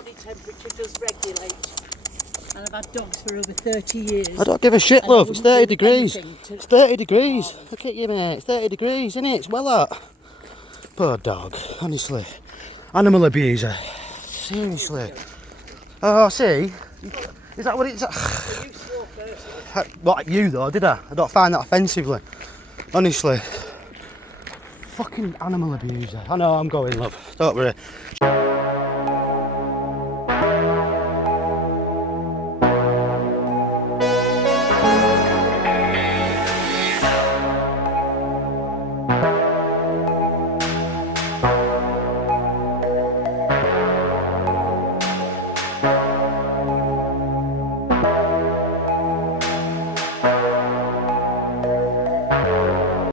body temperature does regulate. And I've had dogs for over 30 years. I don't give a shit, and I love. It's wouldn't 30 do degrees. anything to It's 30 degrees. harm them. Look at you, mate. It's 30 degrees, isn't it? It's well up. Poor dog, honestly. Animal abuser. Seriously. Oh, see? Is that what it's... You swore first. What, you though, did I? I don't find that offensively. Honestly. Fucking animal abuser. I know I'm going, love. Don't worry.